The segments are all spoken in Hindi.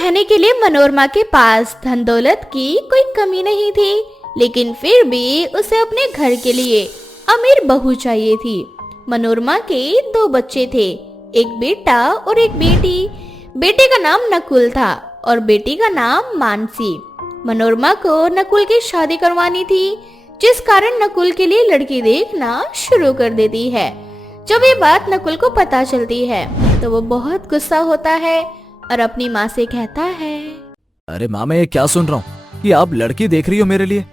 रहने के लिए मनोरमा के पास धन दौलत की कोई कमी नहीं थी, लेकिन फिर भी उसे अपने घर के लिए अमीर बहू चाहिए थी। मनोरमा के 2 बच्चे थे, एक बेटा और एक बेटी। बेटे का नाम नकुल था और बेटी का नाम मानसी। मनोरमा को नकुल की शादी करवानी थी, जिस कारण नकुल के लिए लड़की देखना शुरू कर देती है। जब ये बात नकुल को पता चलती है तो वो बहुत गुस्सा होता है और अपनी माँ से कहता है, अरे माँ, मैं ये क्या सुन रहा हूँ कि आप लड़की देख रही हो मेरे लिए।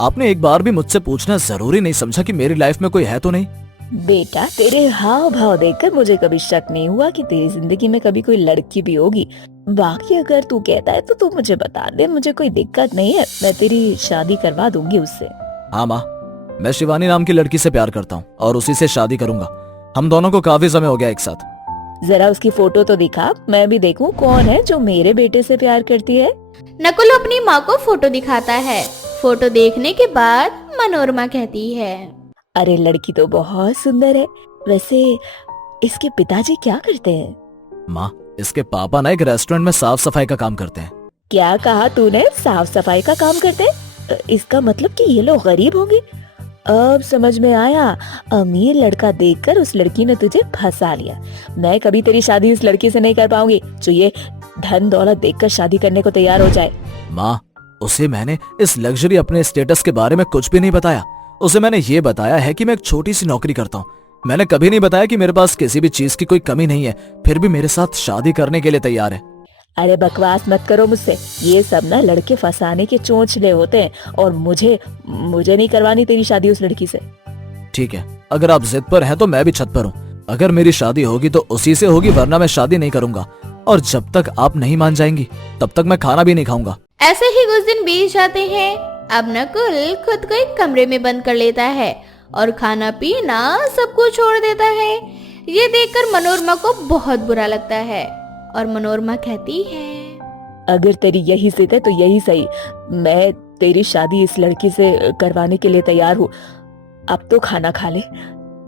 आपने एक बार भी मुझसे पूछना जरूरी नहीं समझा कि मेरी लाइफ में कोई है तो नहीं? बेटा, तेरे हाव भाव देखकर मुझे कभी शक नहीं हुआ कि तेरी जिंदगी में कभी कोई लड़की भी होगी। बाकी अगर तू कहता है तो तू मुझे बता दे, मुझे कोई दिक्कत नहीं है, मैं तेरी शादी करवा दूंगी उससे। हाँ माँ, मैं शिवानी नाम की लड़की से प्यार करता हूँ और उसी से शादी करूंगा। हम दोनों को काफी समय हो गया एक साथ। जरा उसकी फोटो तो दिखा, मैं भी देखूं कौन है जो मेरे बेटे से प्यार करती है। नकुल अपनी माँ को फोटो दिखाता है। फोटो देखने के बाद मनोरमा कहती है, अरे लड़की तो बहुत सुंदर है। वैसे इसके पिताजी क्या करते हैं? माँ, इसके पापा ना एक रेस्टोरेंट में साफ सफाई का काम करते हैं। क्या कहा तूने? साफ सफाई का काम करते हैं? इसका मतलब कि ये लोग गरीब होंगे। अब समझ में आया, अमीर लड़का देखकर उस लड़की ने तुझे फंसा लिया। मैं कभी तेरी शादी इस लड़की से नहीं कर पाऊंगी जो ये धन दौलत देखकर शादी करने को तैयार हो जाए। माँ, उसे मैंने इस लग्जरी अपने स्टेटस के बारे में कुछ भी नहीं बताया। उसे मैंने ये बताया है कि मैं एक छोटी सी नौकरी करता हूँ। मैंने कभी नहीं बताया कि मेरे पास किसी भी चीज की कोई कमी नहीं है, फिर भी मेरे साथ शादी करने के लिए तैयार है। अरे बकवास मत करो मुझसे। ये सब ना लड़के फंसाने के चोंचले होते हैं और मुझे नहीं करवानी तेरी शादी उस लड़की से। ठीक है, अगर आप जिद पर हैं तो मैं भी छत पर हूँ। अगर मेरी शादी होगी तो उसी से होगी, वरना मैं शादी नहीं करूंगा। और जब तक आप नहीं मान जाएंगी तब तक मैं खाना भी नहीं खाऊंगा। ऐसे ही कुछ दिन बीत जाते हैं। अब नकुल खुद को एक कमरे में बंद कर लेता है और खाना पीना सब कुछ छोड़ देता है। ये देखकर मनोरमा को बहुत बुरा लगता है और मनोरमा कहती है, अगर तेरी यही जिद है तो यही सही, मैं तेरी शादी इस लड़की से करवाने के लिए तैयार हूँ। अब तो खाना खा ले।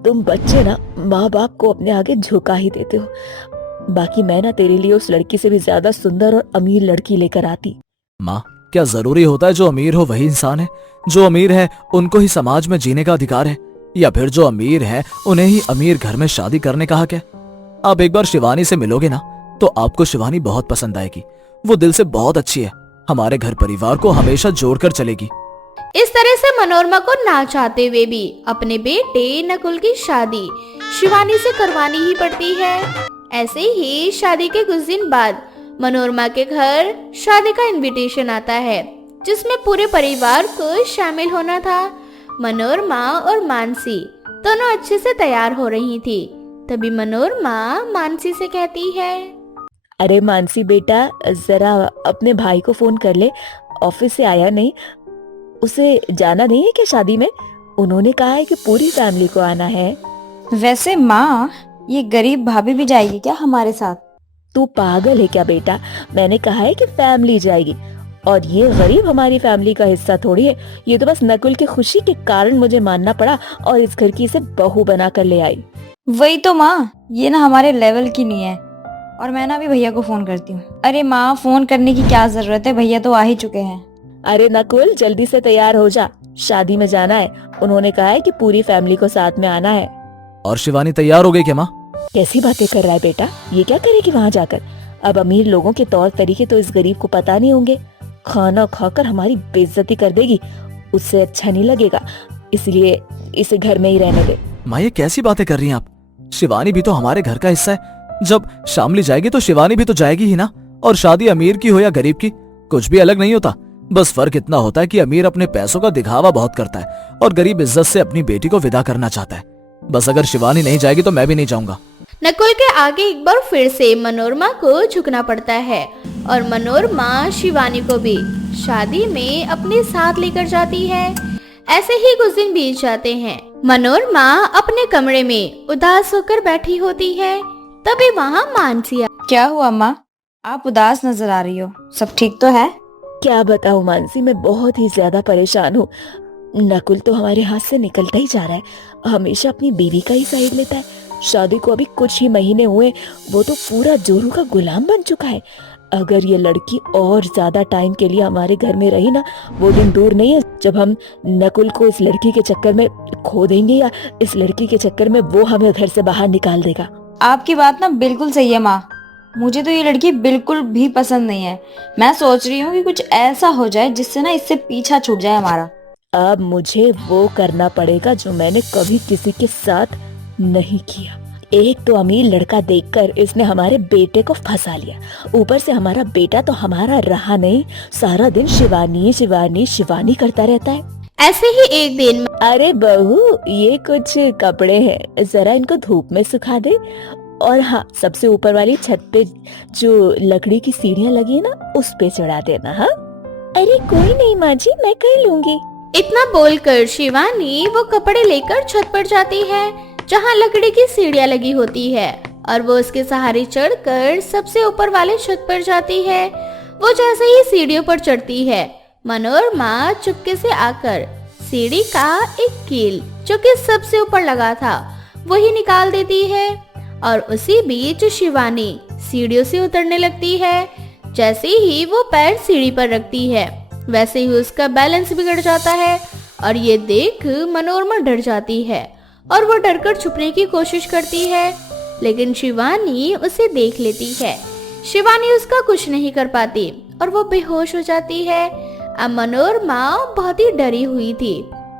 तुम बच्चे ना माँ बाप को अपने आगे झुका ही देते हो। बाकी मैं ना तेरे लिए उस लड़की से भी ज्यादा सुंदर और अमीर लड़की लेकर आती। माँ, क्या जरूरी होता है जो अमीर हो वही इंसान है? जो अमीर है उनको ही समाज में जीने का अधिकार है, या फिर जो अमीर है उन्हें ही अमीर घर में शादी करने का हक है? आप एक बार शिवानी से मिलोगे ना तो आपको शिवानी बहुत पसंद आएगी। वो दिल से बहुत अच्छी है, हमारे घर परिवार को हमेशा जोड़कर चलेगी। इस तरह से मनोरमा को ना चाहते हुए भी अपने बेटे नकुल की शादी शिवानी से करवानी ही पड़ती है। ऐसे ही शादी के कुछ दिन बाद मनोरमा के घर शादी का इनविटेशन आता है, जिसमें पूरे परिवार को शामिल होना था। मनोरमा और मानसी दोनों अच्छे से तैयार हो रही थी। तभी मनोरमा मानसी से कहती है, अरे मानसी बेटा, जरा अपने भाई को फोन कर ले। ऑफिस से आया नहीं, उसे जाना नहीं है क्या शादी में? उन्होंने कहा है कि पूरी फैमिली को आना है। वैसे माँ, ये गरीब भाभी भी जाएगी क्या हमारे साथ? तू पागल है क्या बेटा? मैंने कहा है कि फैमिली जाएगी, और ये गरीब हमारी फैमिली का हिस्सा थोड़ी है। ये तो बस नकुल की खुशी के कारण मुझे मानना पड़ा और इस घर की इसे बहू बना कर ले आई। वही तो माँ, ये ना हमारे लेवल की नहीं है। और मैं ना अभी भैया को फोन करती हूँ। अरे माँ, फोन करने की क्या जरूरत है, भैया तो आ ही चुके हैं। अरे नकुल, जल्दी से तैयार हो जा, शादी में जाना है। उन्होंने कहा है कि पूरी फैमिली को साथ में आना है। और शिवानी तैयार हो गई क्या माँ? कैसी बातें कर रहा है बेटा? ये क्या करेगी वहाँ जाकर? अब अमीर लोगों के तौर तरीके तो इस गरीब को पता नहीं होंगे। खाना खाकर हमारी बेइज्जती कर देगी, उससे अच्छा नहीं लगेगा। इसलिए इसे घर में ही रहने दे। माँ, ये कैसी बातें कर रही हैं आप? शिवानी भी तो हमारे घर का हिस्सा है। जब शामली जाएगी तो शिवानी भी तो जाएगी ही ना। और शादी अमीर की हो या गरीब की, कुछ भी अलग नहीं होता। बस फर्क इतना होता है कि अमीर अपने पैसों का दिखावा बहुत करता है और गरीब इज्जत से अपनी बेटी को विदा करना चाहता है। बस अगर शिवानी नहीं जाएगी तो मैं भी नहीं जाऊंगा। नकुल के आगे एक बार फिर से मनोरमा को झुकना पड़ता है और मनोरमा शिवानी को भी शादी में अपने साथ लेकर जाती है। ऐसे ही कुछ दिन बीत जाते हैं। मनोरमा अपने कमरे में उदास होकर बैठी होती है। तभी वहाँ मानसी। क्या हुआ माँ, आप उदास नजर आ रही हो, सब ठीक तो है? क्या बताऊं मानसी, मैं बहुत ही ज्यादा परेशान हूँ। नकुल तो हमारे हाथ से निकलता ही जा रहा है, हमेशा अपनी बीवी का ही साइड लेता है। शादी को अभी कुछ ही महीने हुए, वो तो पूरा जोरू का गुलाम बन चुका है। अगर ये लड़की और ज्यादा टाइम के लिए हमारे घर में रही ना, वो दिन दूर नहीं है जब हम नकुल को इस लड़की के चक्कर में खो देंगे, या इस लड़की के चक्कर में वो हमें घर से बाहर निकाल देगा। आपकी बात ना बिल्कुल सही है माँ। मुझे तो ये लड़की बिल्कुल भी पसंद नहीं है। मैं सोच रही हूँ कि कुछ ऐसा हो जाए जिससे ना इससे पीछा छूट जाए हमारा। अब मुझे वो करना पड़ेगा जो मैंने कभी किसी के साथ नहीं किया। एक तो अमीर लड़का देखकर इसने हमारे बेटे को फंसा लिया, ऊपर से हमारा बेटा तो हमारा रहा नहीं, सारा दिन शिवानी शिवानी शिवानी करता रहता है। ऐसे ही एक दिन अरे बहू, ये कुछ कपड़े हैं, जरा इनको धूप में सुखा दे। और हाँ, सबसे ऊपर वाली छत पे जो लकड़ी की सीढ़ियाँ लगी है ना, उस पे चढ़ा देना। हाँ, अरे कोई नहीं माँ जी, मैं कर लूंगी। इतना बोलकर शिवानी वो कपड़े लेकर छत पर जाती है जहाँ लकड़ी की सीढ़ियाँ लगी होती है, और वो उसके सहारे चढ़कर सबसे ऊपर वाले छत पर जाती है। वो जैसे ही सीढ़ियों पर चढ़ती है, मनोरमा चुपके से आकर सीढ़ी का एक कील जो कि सबसे ऊपर लगा था वही निकाल देती है, और उसी बीच शिवानी सीढ़ियों से उतरने लगती है। जैसे ही वो पैर सीढ़ी पर रखती है, वैसे ही उसका बैलेंस बिगड़ जाता है, और ये देख मनोरमा डर जाती है और वो डरकर छुपने की कोशिश करती है, लेकिन शिवानी उसे देख लेती है। शिवानी उसका कुछ नहीं कर पाती और वो बेहोश हो जाती है। अब मनोरमा बहुत ही डरी हुई थी,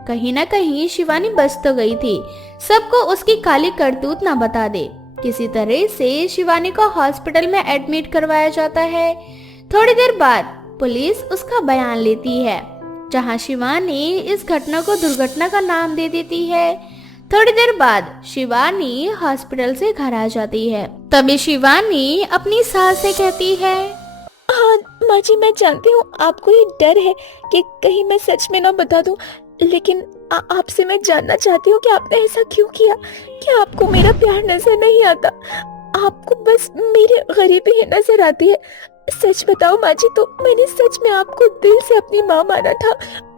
कहीं ना कहीं शिवानी बच तो गई थी, सबको उसकी काली करतूत ना बता दे। किसी तरह से शिवानी को हॉस्पिटल में एडमिट करवाया जाता है। थोड़ी देर बाद पुलिस उसका बयान लेती है, जहां शिवानी इस घटना को दुर्घटना का नाम दे देती है। थोड़ी देर बाद शिवानी हॉस्पिटल से घर आ जाती है। तभी शिवानी अपनी सास से कहती है, हाँ माँ जी, मैं जानती हूँ आपको ये डर है कि कहीं मैं सच में ना बता दूं, लेकिन आपसे मैं जानना चाहती हूँ कि आपने ऐसा क्यों किया। क्या आपको मेरा प्यार नजर नहीं आता? आपको बस मेरी गरीबी ही नजर आती है। सच बताओ माँ जी, तो मैंने सच में आपको दिल से अपनी माँ माना था,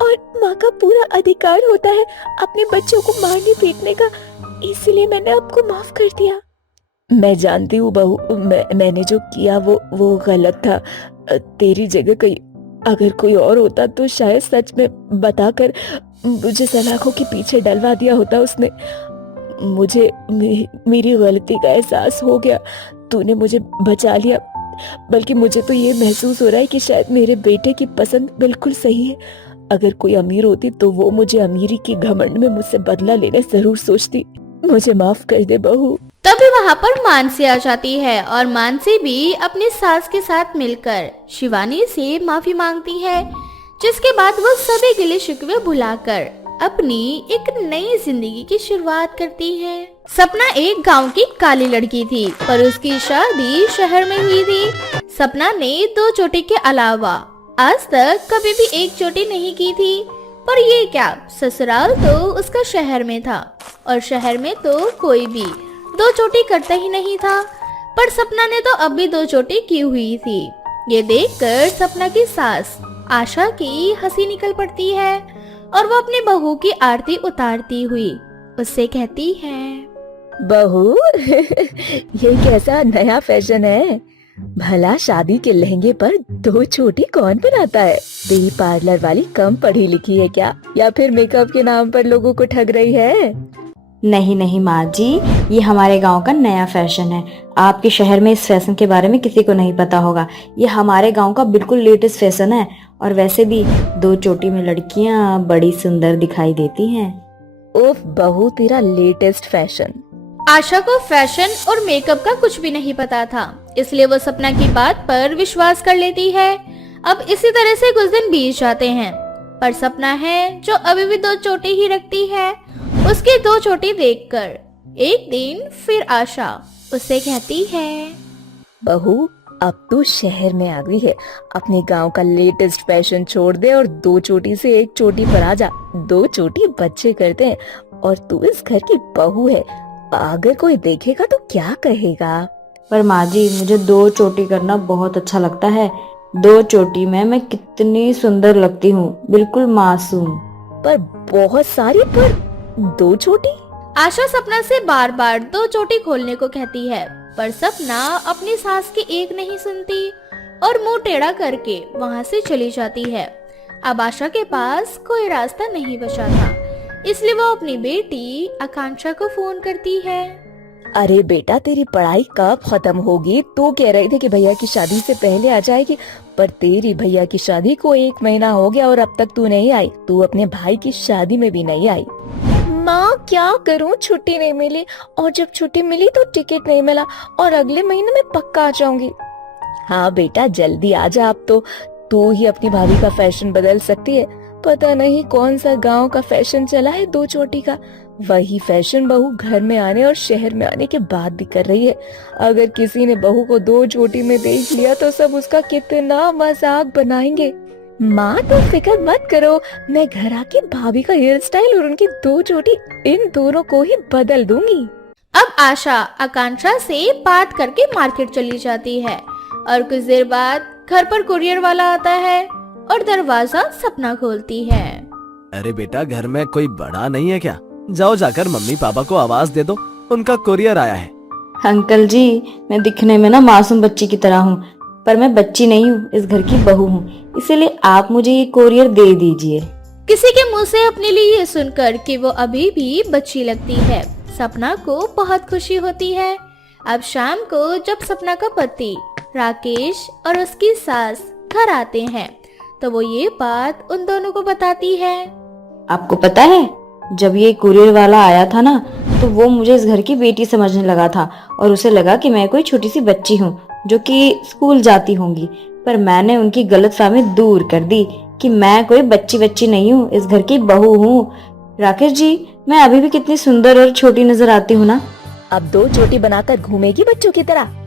और माँ का पूरा अधिकार होता है अपने बच्चों को मारने पीटने का, इसलिए मैंने आपको माफ कर दिया। मैं जानती हूँ बहू, मैंने जो किया वो गलत था। तेरी जगह अगर कोई और होता तो शायद सच में बताकर मुझे सलाखों के पीछे डलवा दिया होता उसने। मुझे मेरी गलती का एहसास हो गया, तूने मुझे बचा लिया। बल्कि मुझे तो ये महसूस हो रहा है कि शायद मेरे बेटे की पसंद बिल्कुल सही है। अगर कोई अमीर होती तो वो मुझे अमीरी की घमंड में मुझसे बदला लेने जरूर सोचती। मुझे माफ कर दे बहू। तभी वहाँ पर मानसी आ जाती है, और मानसी भी अपनी सास के साथ मिलकर शिवानी से माफी मांगती है, जिसके बाद वो सभी गिले शिकवे भुलाकर अपनी एक नई जिंदगी की शुरुआत करती है। सपना एक गांव की काली लड़की थी, पर उसकी शादी शहर में हुई थी। सपना ने 2 चोटी के अलावा आज तक कभी भी एक चोटी नहीं की थी, पर ये क्या, ससुराल तो उसका शहर में था, और शहर में तो कोई भी 2 चोटी करता ही नहीं था। पर सपना ने तो अब भी 2 चोटी की हुई थी। ये देखकर सपना की सास आशा की हंसी निकल पड़ती है, और वो अपनी बहू की आरती उतारती हुई उससे कहती है, बहू ये कैसा नया फैशन है? भला शादी के लहंगे पर 2 चोटी कौन बनाता है? तेरी पार्लर वाली कम पढ़ी लिखी है क्या, या फिर मेकअप के नाम पर लोगों को ठग रही है? नहीं नहीं माँ जी, ये हमारे गांव का नया फैशन है। आपके शहर में इस फैशन के बारे में किसी को नहीं पता होगा। ये हमारे गांव का बिल्कुल लेटेस्ट फैशन है, और वैसे भी 2 चोटी में लड़कियां बड़ी सुंदर दिखाई देती हैं। ओफ बहू, तेरा लेटेस्ट फैशन। आशा को फैशन और मेकअप का कुछ भी नहीं पता था, इसलिए वो सपना की बात पर विश्वास कर लेती है। अब इसी तरह से कुछ दिन बीत जाते हैं, पर सपना है जो अभी भी 2 चोटी ही रखती है। उसकी 2 चोटी देखकर एक दिन फिर आशा उससे कहती है, बहू अब तू शहर में आ गई है, अपने गांव का लेटेस्ट फैशन छोड़ दे और 2 चोटी से 1 चोटी पर आ जा। 2 चोटी बच्चे करते हैं, और तू इस घर की बहू है। अगर कोई देखेगा तो क्या कहेगा? पर माँ जी, मुझे 2 चोटी करना बहुत अच्छा लगता है। 2 चोटी में मैं कितनी सुंदर लगती हूँ, बिल्कुल मासूम। पर बहुत सारी, पर 2 चोटी? आशा सपना से बार बार 2 चोटी खोलने को कहती है, पर सपना अपनी सास की एक नहीं सुनती। और मुंह टेढ़ा करके वहां से चली जाती है। अब आशा के पास कोई रास्ता नहीं बचा था, इसलिए वो अपनी बेटी आकांक्षा को फोन करती है। अरे बेटा, तेरी पढ़ाई कब खत्म होगी? तू कह रही थी कि भैया की शादी से पहले आ जाएगी, पर तेरी भैया की शादी को 1 महीना हो गया और अब तक तू नहीं आई। तू अपने भाई की शादी में भी नहीं आई। माँ क्या करूँ, छुट्टी नहीं मिली, और जब छुट्टी मिली तो टिकट नहीं मिला, और अगले महीने में पक्का आ जाऊंगी। हाँ बेटा, जल्दी आ जा, अब तो तू ही अपनी भाभी का फैशन बदल सकती है। पता नहीं कौन सा गांव का फैशन चला है 2 चोटी का, वही फैशन बहू घर में आने और शहर में आने के बाद भी कर रही है। अगर किसी ने बहू को 2 चोटी में देख लिया तो सब उसका कितना मजाक बनाएंगे। माँ तुम फिक्र मत करो, मैं घर आके भाभी का हेयर स्टाइल और उनकी 2 चोटी इन दोनों को ही बदल दूंगी। अब आशा आकांक्षा से बात करके मार्केट चली जाती है और कुछ देर बाद घर पर कुरियर वाला आता है और दरवाजा सपना खोलती है। अरे बेटा, घर में कोई बड़ा नहीं है क्या? जाओ जाकर मम्मी पापा को आवाज दे दो, उनका कुरियर आया है। अंकल जी, मैं दिखने में ना मासूम बच्ची की तरह हूँ, पर मैं बच्ची नहीं हूँ, इस घर की बहू हूँ, इसीलिए आप मुझे ये कुरियर दे दीजिए। किसी के मुंह से अपने लिए ये सुनकर कि वो अभी भी बच्ची लगती है, सपना को बहुत खुशी होती है। अब शाम को जब सपना का पति राकेश और उसकी सास घर आते हैं तो वो ये बात उन दोनों को बताती है। आपको पता है, जब ये कुरियर वाला आया था ना, तो वो मुझे इस घर की बेटी समझने लगा था और उसे लगा कि मैं कोई छोटी सी बच्ची हूँ जो कि स्कूल जाती होंगी, पर मैंने उनकी गलतफहमी दूर कर दी कि मैं कोई बच्ची नहीं हूँ, इस घर की बहू हूँ। राकेश जी, मैं अभी भी कितनी सुंदर और छोटी नजर आती हूँ ना? अब 2 चोटी बनाकर घूमेगी बच्चों की तरह,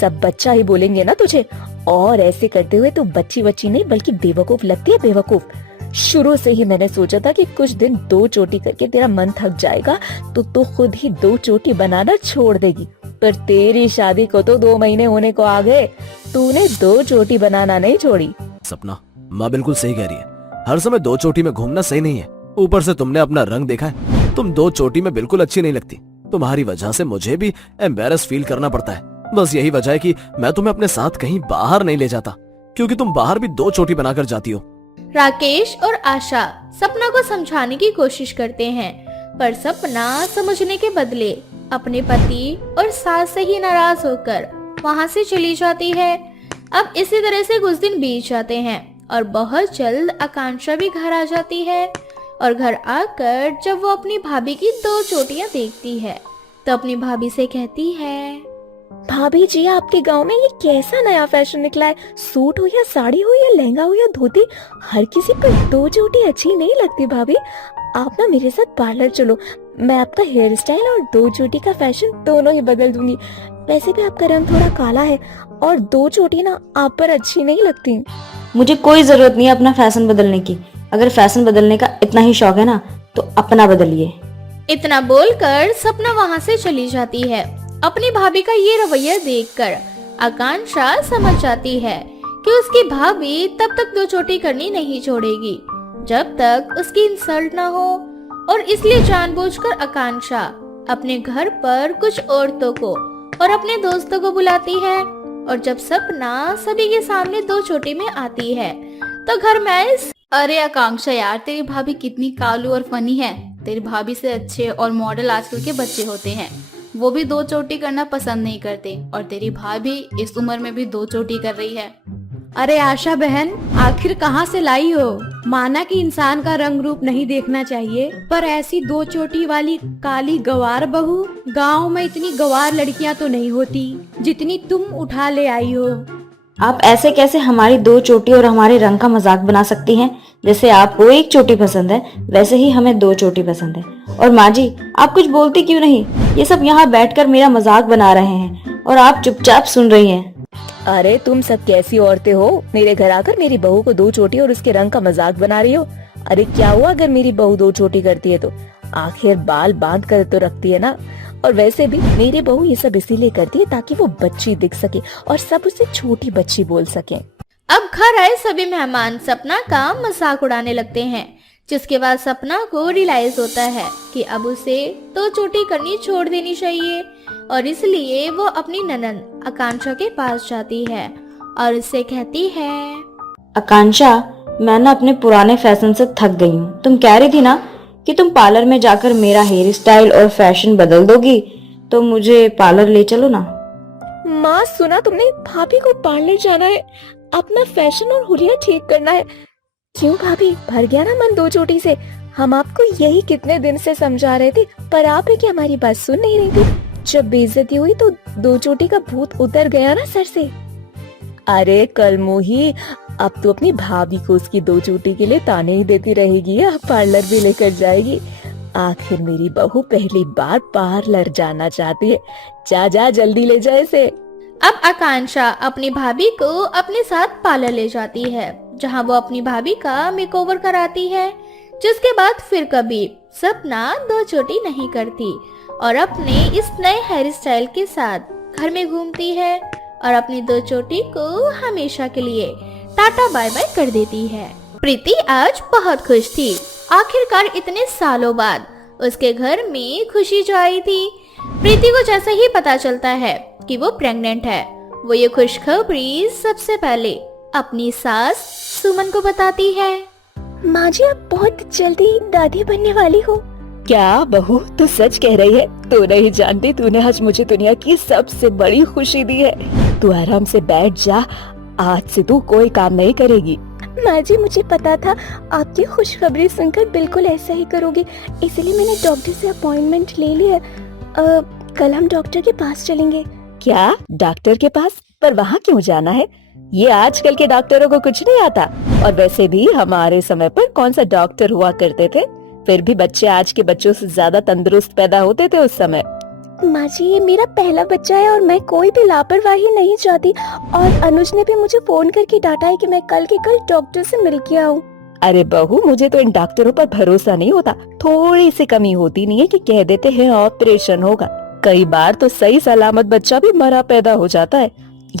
सब बच्चा ही बोलेंगे ना तुझे, और ऐसे करते हुए तू बच्ची नहीं बल्कि बेवकूफ लगती है, बेवकूफ। शुरू से ही मैंने सोचा था कि कुछ दिन 2 चोटी करके तेरा मन थक जाएगा तो तू खुद ही 2 चोटी बनाना छोड़ देगी, पर तेरी शादी को तो 2 महीने होने को आ गए, तूने 2 चोटी बनाना नहीं छोड़ी। सपना, माँ बिल्कुल सही कह रही है, हर समय 2 चोटी में घूमना सही नहीं है। ऊपर से तुमने अपना रंग देखा है, तुम 2 चोटी में बिल्कुल अच्छी नहीं लगती। तुम्हारी वजह से मुझे भी एम्बेरस फील करना पड़ता है। बस यही वजह है कि मैं तुम्हें अपने साथ कहीं बाहर नहीं ले जाता, क्योंकि तुम बाहर भी 2 चोटी बनाकर जाती हो। राकेश और आशा सपना को समझाने की कोशिश करते हैं, पर सपना समझने के बदले अपने पति और सास से ही नाराज होकर वहां से चली जाती है। अब इसी तरह से कुछ दिन बीत जाते हैं और बहुत जल्द आकांक्षा भी घर आ जाती है। और घर आकर जब वो अपनी भाभी की 2 चोटियां देखती है तो अपनी भाभी से कहती है, भाभी जी, आपके गांव में ये कैसा नया फैशन निकला है? सूट हो या साड़ी हो या लहंगा हो या धोती, हर किसी पर 2 चोटी अच्छी नहीं लगती। भाभी, आप ना मेरे साथ पार्लर चलो, मैं आपका हेयर स्टाइल और 2 चोटी का फैशन दोनों ही बदल दूंगी। वैसे भी आपका रंग थोड़ा काला है और 2 चोटी ना आप पर अच्छी नहीं लगती। मुझे कोई जरूरत नहीं है अपना फैशन बदलने की। अगर फैशन बदलने का इतना ही शौक है ना, तो अपना बदलिए। इतना बोलकर सपना वहां से चली जाती है। अपनी भाभी का ये रवैया देखकर आकांक्षा समझ जाती है कि उसकी भाभी तब तक 2 चोटी करनी नहीं छोड़ेगी जब तक उसकी इंसल्ट ना हो, और इसलिए जानबूझकर आकांक्षा अपने घर पर कुछ औरतों को और अपने दोस्तों को बुलाती है। और जब सपना सभी के सामने 2 चोटी में आती है तो घर में अरे आकांक्षा यार, तेरी भाभी कितनी कालू और फनी है। तेरी भाभी से अच्छे और मॉडल आजकल के बच्चे होते हैं, वो भी 2 चोटी करना पसंद नहीं करते, और तेरी भाभी इस उम्र में भी 2 चोटी कर रही है। अरे आशा बहन, आखिर कहाँ से लाई हो? माना कि इंसान का रंग रूप नहीं देखना चाहिए, पर ऐसी 2 चोटी वाली काली गवार बहू, गांव में इतनी गवार लड़कियां तो नहीं होती जितनी तुम उठा ले आई हो। आप ऐसे कैसे हमारी 2 चोटी और हमारे रंग का मजाक बना सकती हैं? जैसे आपको 1 चोटी पसंद है, वैसे ही हमें 2 चोटी पसंद है। और माँ जी, आप कुछ बोलती क्यों नहीं? ये सब यहाँ बैठकर मेरा मजाक बना रहे हैं और आप चुपचाप सुन रही हैं। अरे तुम सब कैसी औरतें हो, मेरे घर आकर मेरी बहू को 2 चोटी और उसके रंग का मजाक बना रही हो? अरे क्या हुआ अगर मेरी बहू 2 चोटी करती है तो? आखिर बाल बांध कर तो रखती है ना। और वैसे भी मेरी बहू ये सब इसीलिए करती है ताकि वो बच्ची दिख सके और सब उसे छोटी बच्ची बोल सके। अब घर आए सभी मेहमान सपना का मजाक उड़ाने लगते हैं, जिसके बाद सपना को रियलाइज होता है कि अब उसे 2 चोटी करनी छोड़ देनी चाहिए, और इसलिए वो अपनी ननद आकांक्षा के पास जाती है और उससे कहती है, आकांक्षा, मैं ना अपने पुराने फैशन से थक गई हूँ। तुम कह रही थी ना कि तुम पार्लर में जाकर मेरा हेयर स्टाइल और फैशन बदल दोगी, तो मुझे पार्लर ले चलो ना। माँ, सुना तुमने? भाभी को पार्लर जाना है, अपना फैशन और हुलिया ठीक करना है। क्यों भाभी, भर गया ना मन दो चोटी से? हम आपको यही कितने दिन से समझा रहे थे, पर आप है कि हमारी बात सुन नहीं रही थी। जब बेइज्जती हुई तो दो चोटी का भूत उतर गया ना सर से। अरे कल मोही, अब तो अपनी भाभी को उसकी दो चोटी के लिए ताने ही देती रहेगी, अब पार्लर भी लेकर जाएगी। आखिर मेरी बहू पहली बार पार्लर जाना चाहती है। जा जा, जल्दी ले जा इसे। अब आकांक्षा अपनी भाभी को अपने साथ पार्लर ले जाती है, जहां वो अपनी भाभी का मेकओवर कराती है। जिसके बाद फिर कभी सपना दो चोटी नहीं करती और अपने इस नए हेयर स्टाइल के साथ घर में घूमती है और अपनी दो चोटी को हमेशा के लिए टाटा बाय बाय कर देती है। प्रीति आज बहुत खुश थी। आखिरकार इतने सालों बाद उसके घर में खुशी जो आई थी। प्रीति को जैसे ही पता चलता है कि वो प्रेग्नेंट है, वो ये खुशखबरी सबसे पहले अपनी सास सुमन को बताती है। माँ जी, आप बहुत जल्दी दादी बनने वाली हो। क्या बहू, तू सच कह रही है? तू नहीं जानती, तूने आज मुझे दुनिया की सबसे बड़ी खुशी दी है। तू आराम से बैठ जा, आज से तू कोई काम नहीं करेगी। माँ जी, मुझे पता था आपकी खुशखबरी सुनकर बिल्कुल ऐसा ही करोगे, इसलिए मैंने डॉक्टर से अपॉइंटमेंट ले ली है। कल हम डॉक्टर के पास चलेंगे। क्या, डॉक्टर के पास? पर वहाँ क्यों जाना है? ये आजकल के डॉक्टरों को कुछ नहीं आता। और वैसे भी हमारे समय पर कौन सा डॉक्टर हुआ करते थे? फिर भी बच्चे आज के बच्चों से ज्यादा तंदुरुस्त पैदा होते थे उस समय। माँ जी, ये मेरा पहला बच्चा है और मैं कोई भी लापरवाही नहीं चाहती। और अनुज ने भी मुझे फोन करके डांटा है कि मैं कल के कल डॉक्टर से मिल के आऊँ। अरे बहू, मुझे तो इन डॉक्टरों पर भरोसा नहीं होता। थोड़ी सी कमी होती नहीं है कि कह देते हैं ऑपरेशन होगा। कई बार तो सही सलामत बच्चा भी मरा पैदा हो जाता है।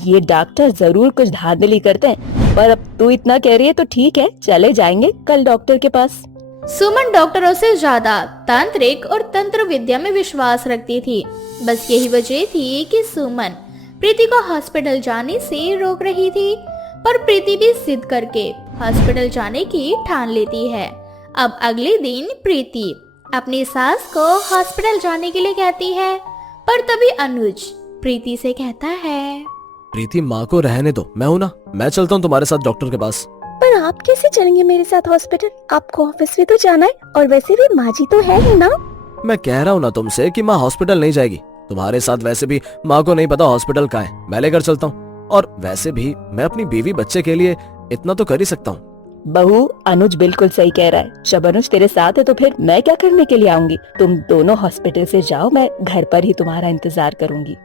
ये डॉक्टर जरूर कुछ धांधली करते हैं, पर अब तू इतना कह रही है तो ठीक है, चले जाएंगे कल डॉक्टर के पास। सुमन डॉक्टरों से ज्यादा तांत्रिक और तंत्र विद्या में विश्वास रखती थी। बस यही वजह थी कि सुमन प्रीति को हॉस्पिटल जाने से रोक रही थी, पर प्रीति भी जिद करके हॉस्पिटल जाने की ठान लेती है। अब अगले दिन प्रीति अपनी सास को हॉस्पिटल जाने के लिए कहती है, पर तभी अनुज प्रीति से कहता है, प्रीति, माँ को रहने दो, मैं हूँ ना, मैं चलता हूँ तुम्हारे साथ डॉक्टर के पास। पर आप कैसे चलेंगे मेरे साथ हॉस्पिटल? आपको ऑफिस भी तो जाना है, और वैसे भी माँ जी तो है ही ना। मैं कह रहा हूँ ना तुमसे कि माँ हॉस्पिटल नहीं जाएगी। तुम्हारे साथ वैसे भी माँ को नहीं पता हॉस्पिटल कहाँ है, मैं लेकर चलता हूँ। और वैसे भी मैं अपनी बीवी बच्चे के लिए इतना तो कर ही सकता हूँ। बहू, अनुज बिल्कुल सही कह रहा है। जब अनुज तेरे साथ है तो फिर मैं क्या करने के लिए आऊंगी? तुम दोनों हॉस्पिटल से जाओ, मैं घर पर ही तुम्हारा इंतजार करूंगी।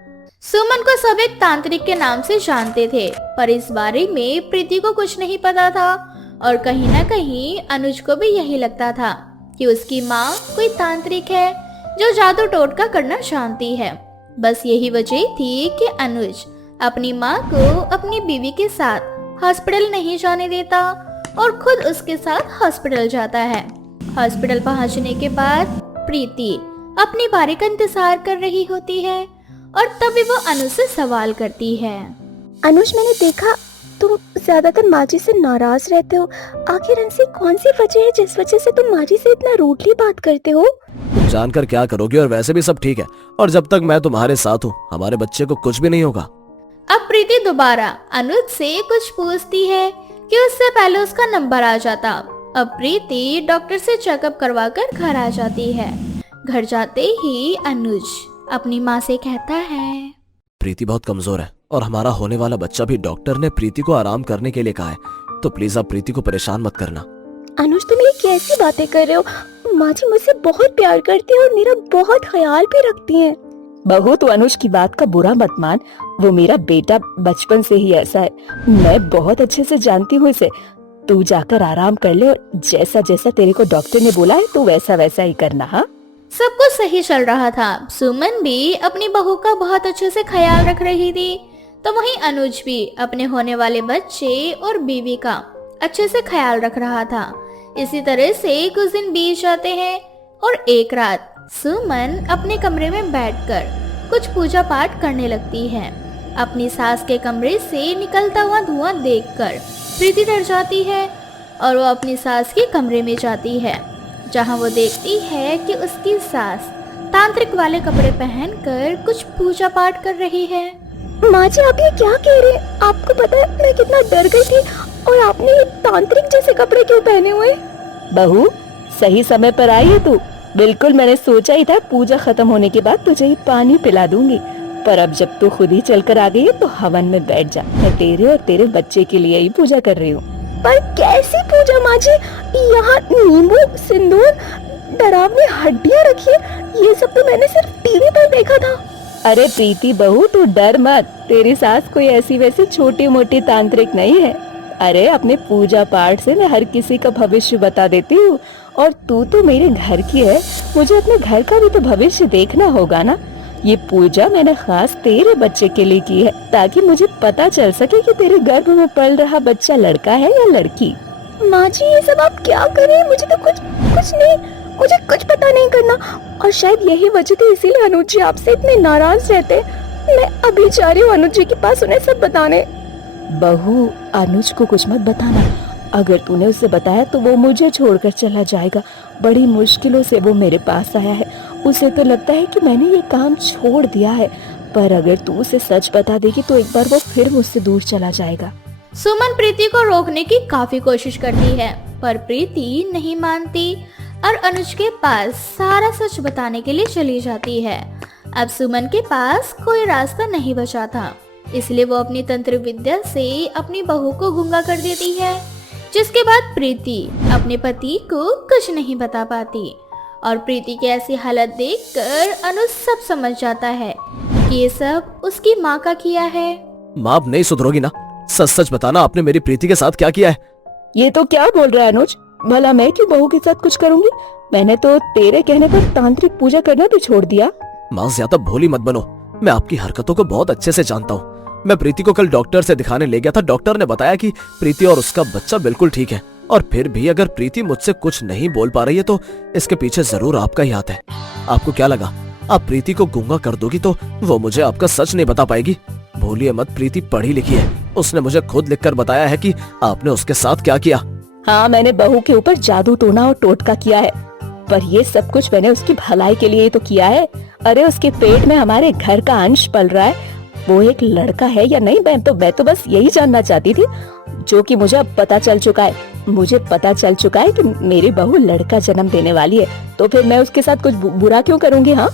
सुमन को सब एक तांत्रिक के नाम से जानते थे, पर इस बारे में प्रीति को कुछ नहीं पता था। और कहीं न कहीं अनुज को भी यही लगता था कि उसकी माँ कोई तांत्रिक है जो जादू टोटका करना जानती है। बस यही वजह थी कि अनुज अपनी माँ को अपनी बीवी के साथ हॉस्पिटल नहीं जाने देता और खुद उसके साथ हॉस्पिटल जाता है। हॉस्पिटल पहुंचने के बाद प्रीति अपनी बारी का इंतजार कर रही होती है और तभी वो अनुज से सवाल करती है। अनुज, मैंने देखा तुम ज्यादातर माँ जी से नाराज रहते हो। आखिर इनसे कौन सी वजह है जिस वजह से तुम माँ जी से इतना रूडली बात करते हो? तुम जानकर क्या करोगी, और वैसे भी सब ठीक है, और जब तक मैं तुम्हारे साथ हूँ हमारे बच्चे को कुछ भी नहीं होगा। अब प्रीति दोबारा अनुज से कुछ पूछती है कि उससे पहले उसका नंबर आ जाता। अब प्रीति डॉक्टर से चेकअप करवाकर घर आ जाती है। घर जाते ही अनुज अपनी माँ से कहता है, प्रीति बहुत कमजोर है और हमारा होने वाला बच्चा भी डॉक्टर ने प्रीति को आराम करने के लिए कहा है, तो प्लीज आप प्रीति को परेशान मत करना। अनुज, तुम ये कैसी बातें कर रहे हो? माँ जी मुझसे बहुत प्यार करती है और मेरा बहुत ख्याल भी रखती हैं। बहू, तू अनुज की बात का बुरा मत मान। वो मेरा बेटा बचपन से ही ऐसा है, मैं बहुत अच्छे से जानती हूँ इसे। तू जाकर आराम कर ले और जैसा जैसा तेरे को डॉक्टर ने बोला है तू वैसा वैसा ही करना। हाँ, सब कुछ सही चल रहा था। सुमन भी अपनी बहू का बहुत अच्छे से ख्याल रख रही थी, तो वहीं अनुज भी अपने होने वाले बच्चे और बीवी का अच्छे से ख्याल रख रहा था। इसी तरह से कुछ दिन बीत जाते हैं और एक रात सुमन अपने कमरे में बैठकर कुछ पूजा पाठ करने लगती है। अपनी सास के कमरे से निकलता हुआ धुआं देखकर प्रीति डर जाती है और वो अपनी सास के कमरे में जाती है, जहां वो देखती है कि उसकी सास तांत्रिक वाले कपड़े पहनकर कुछ पूजा पाठ कर रही है। माँ जी, आप ये क्या कह रहे हैं? आपको पता है मैं कितना डर गई थी, और आपने ये तांत्रिक जैसे कपड़े क्यों पहने हुए? बहू, सही समय पर आई है तू। बिल्कुल मैंने सोचा ही था पूजा खत्म होने के बाद तुझे ही पानी पिला दूंगी, पर अब जब तू खुद ही चलकर आ गई है तो हवन में बैठ जा। मैं तेरे और तेरे बच्चे के लिए ही पूजा कर रही हूँ। पर कैसी पूजा माँ जी? यहाँ नींबू, सिंदूर, डरावनी हड्डियाँ रखी है, ये सब तो मैंने सिर्फ टीवी पर देखा था। अरे प्रीति बहू, तू डर मत, तेरी सास कोई ऐसी वैसी छोटी मोटी तांत्रिक नहीं है। अरे अपने पूजा पाठ से मैं हर किसी का भविष्य बता देती हूँ, और तू तो मेरे घर की है, मुझे अपने घर का भी तो भविष्य देखना होगा ना। ये पूजा मैंने खास तेरे बच्चे के लिए की है, ताकि मुझे पता चल सके कि तेरे गर्भ में पल रहा बच्चा लड़का है या लड़की। माँ जी, ये सब आप क्या कर रहे हैं? मुझे तो कुछ नहीं, मुझे कुछ पता नहीं करना, और शायद यही वजह थी इसीलिए अनुज जी आपसे इतने नाराज रहते। मैं अभी जा रही हूँ अनुज जी के पास उन्हें सब बताने। बहू, अनुज को कुछ मत बताना, अगर तूने उसे बताया तो वो मुझे छोड़कर चला जाएगा। बड़ी मुश्किलों से वो मेरे पास आया है, उसे तो लगता है कि मैंने ये काम छोड़ दिया है, पर अगर तू उसे सच बता देगी तो एक बार वो फिर मुझसे दूर चला जाएगा। सुमन प्रीति को रोकने की काफी कोशिश करती है, पर प्रीति नहीं मानती और अनुज के पास सारा सच बताने के लिए चली जाती है। अब सुमन के पास कोई रास्ता नहीं बचा था, इसलिए वो अपनी तंत्र विद्या से अपनी बहू को गूंगा कर देती है, जिसके बाद प्रीति अपने पति को कुछ नहीं बता पाती। और प्रीति की ऐसी हालत देखकर अनुज सब समझ जाता है कि ये सब उसकी माँ का किया है। माँ, अब नहीं सुधरोगी ना? सच सच बताना, आपने मेरी प्रीति के साथ क्या किया है? ये तो क्या बोल रहा है अनुज? भला मैं क्यों बहू के साथ कुछ करूंगी? मैंने तो तेरे कहने पर तांत्रिक पूजा करना भी छोड़ दिया। माँ, ज्यादा भोली मत बनो, मैं आपकी हरकतों को बहुत अच्छे से जानता हूँ। मैं प्रीति को कल डॉक्टर से दिखाने ले गया था, डॉक्टर ने बताया कि प्रीति और उसका बच्चा बिल्कुल ठीक है, और फिर भी अगर प्रीति मुझसे कुछ नहीं बोल पा रही है तो इसके पीछे जरूर आपका ही हाथ है। आपको क्या लगा, आप प्रीति को गूंगा कर दोगी तो वो मुझे आपका सच नहीं बता पाएगी? भूलिए मत, प्रीति पढ़ी लिखी है, उसने मुझे खुद लिखकर बताया है कि आपने उसके साथ क्या किया। हाँ, मैंने बहू के ऊपर जादू टोना और टोटका किया है, पर ये सब कुछ मैंने उसकी भलाई के लिए तो किया है। अरे उसके पेट में हमारे घर का अंश पल रहा है, वो एक लड़का है या नहीं, मैं तो बस यही जानना चाहती थी, जो कि मुझे अब पता चल चुका है। मुझे पता चल चुका है कि मेरी बहू लड़का जन्म देने वाली है, तो फिर मैं उसके साथ कुछ बुरा क्यों करूंगी? हाँ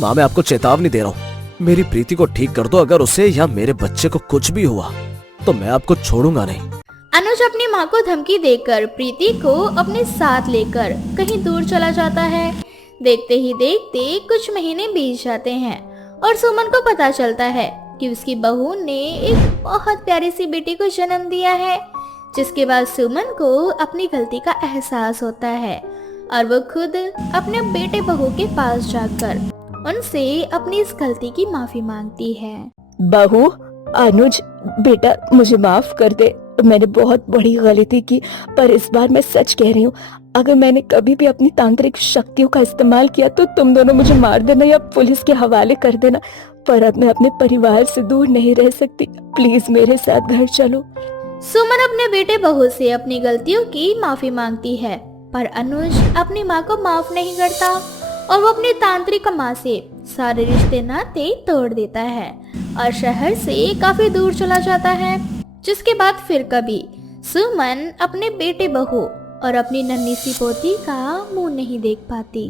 माँ, मैं आपको चेतावनी दे रहा हूँ, मेरी प्रीति को ठीक कर दो। अगर उसे या मेरे बच्चे को कुछ भी हुआ तो मैं आपको छोड़ूंगा नहीं। अनुज अपनी माँ को धमकी देकर प्रीति को अपने साथ लेकर कहीं दूर चला जाता है। देखते ही देखते कुछ महीने बीत जाते हैं और सुमन को पता चलता है कि उसकी बहू ने एक बहुत प्यारी सी बेटी को जन्म दिया है, जिसके बाद सुमन को अपनी गलती का एहसास होता है और वो खुद अपने बेटे बहू के पास जाकर उनसे अपनी इस गलती की माफी मांगती है। बहू, अनुज बेटा, मुझे माफ कर दे, मैंने बहुत बड़ी गलती की, पर इस बार मैं सच कह रही हूँ, अगर मैंने कभी भी अपनी तांत्रिक शक्तियों का इस्तेमाल किया तो तुम दोनों मुझे मार देना या पुलिस के हवाले कर देना, पर अब मैं अपने परिवार से दूर नहीं रह सकती, प्लीज मेरे साथ घर चलो। सुमन अपने बेटे बहू से अपनी गलतियों की माफी मांगती है, पर अनुज अपनी माँ को माफ नहीं करता और वो अपनी तांत्रिक माँ से सारे रिश्ते नाते तोड़ देता है और शहर से काफी दूर चला जाता है, जिसके बाद फिर कभी सुमन अपने बेटे बहू और अपनी नन्ही सी पोती का मुंह नहीं देख पाती।